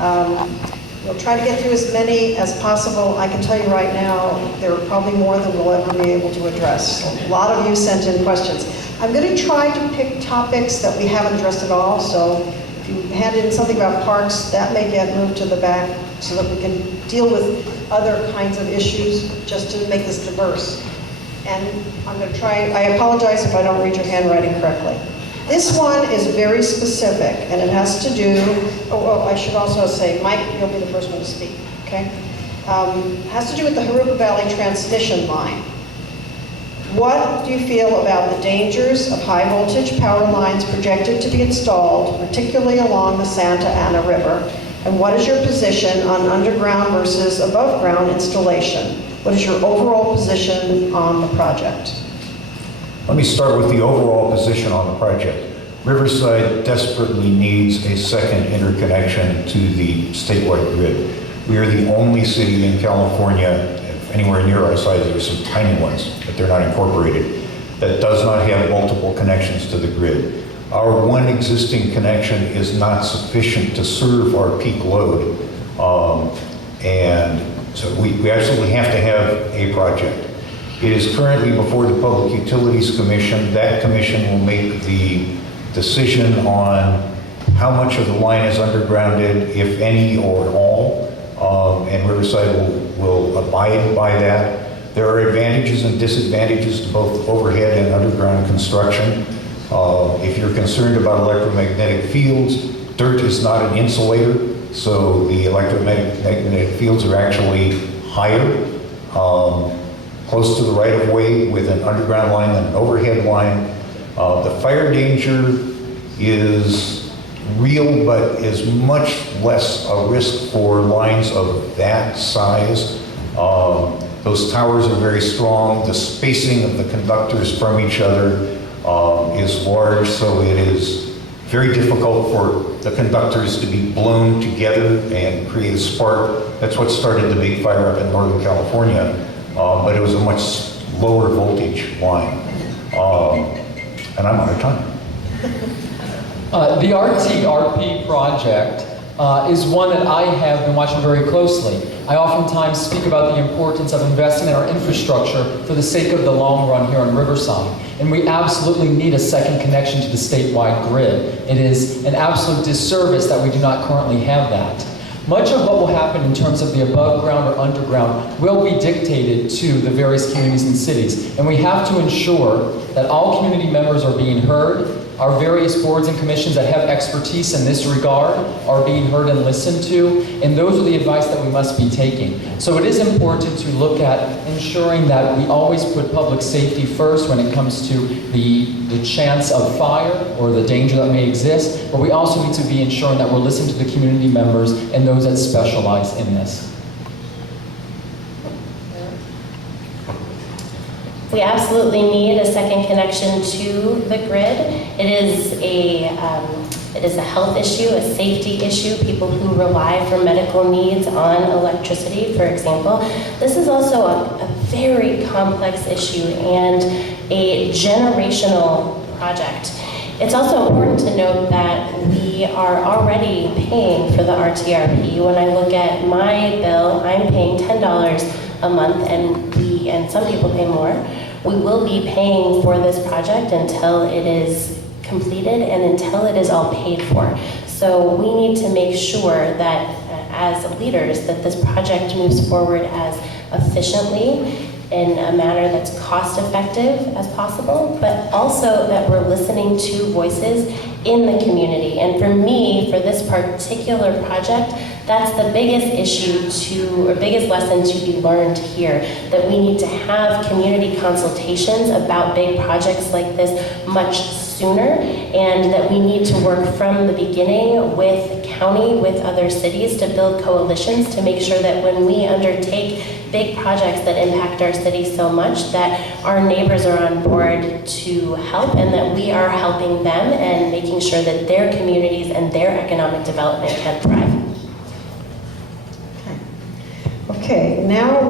We'll try to get through as many as possible. I can tell you right now, there are probably more than we'll ever be able to address. A lot of you sent in questions. I'm going to try to pick topics that we haven't addressed at all, so if you handed in something about parks, that may get moved to the back so that we can deal with other kinds of issues just to make this diverse. And I'm going to try, I apologize if I don't read your handwriting correctly. This one is very specific, and it has to do, I should also say, Mike, you'll be the first one to speak, okay? Has to do with the Harupa Valley transmission line. What do you feel about the dangers of high voltage power lines projected to be installed, particularly along the Santa Ana River? And what is your position on underground versus above ground installation? What is your overall position on the project? Let me start with the overall position on the project. Riverside desperately needs a second interconnection to the statewide grid. We are the only city in California, anywhere near our size, there are some tiny ones, but they're not incorporated, that does not have multiple connections to the grid. Our one existing connection is not sufficient to serve our peak load, and so we absolutely have to have a project. It is currently before the Public Utilities Commission. That commission will make the decision on how much of the line is undergrounded, if any or all, and Riverside will abide by that. There are advantages and disadvantages to both overhead and underground construction. If you're concerned about electromagnetic fields, dirt is not an insulator, so the electromagnetic fields are actually higher, close to the right-of-way with an underground line than an overhead line. The fire danger is real, but is much less a risk for lines of that size. Those towers are very strong. The spacing of the conductors from each other is large, so it is very difficult for the conductors to be blown together and create a spark. That's what started the big fire up in Northern California. But it was a much lower voltage line. And I'm out of time. The RTRP project is one that I have been watching very closely. I oftentimes speak about the importance of investing in our infrastructure for the sake of the long run here on Riverside. And we absolutely need a second connection to the statewide grid. It is an absolute disservice that we do not currently have that. Much of what will happen in terms of the above ground or underground will be dictated to the various communities and cities. And we have to ensure that all community members are being heard. Our various boards and commissions that have expertise in this regard are being heard and listened to, and those are the advice that we must be taking. So it is important to look at ensuring that we always put public safety first when it comes to the chance of fire or the danger that may exist, but we also need to be ensuring that we're listening to the community members and those that specialize in this. We absolutely need a second connection to the grid. It is a health issue, a safety issue, people who rely for medical needs on electricity, for example. This is also a very complex issue and a generational project. It's also important to note that we are already paying for the RTRP. When I look at my bill, I'm paying $10 a month, and some people pay more. We will be paying for this project until it is completed and until it is all paid for. So we need to make sure that as leaders that this project moves forward as efficiently in a manner that's cost effective as possible, but also that we're listening to voices in the community. And for me, for this particular project, that's the biggest issue or biggest lesson to be learned here, that we need to have community consultations about big projects like this much sooner, and that we need to work from the beginning with county, with other cities, to build coalitions to make sure that when we undertake big projects that impact our city so much, that our neighbors are on board to help, and that we are helping them and making sure that their communities and their economic development can thrive. Okay, now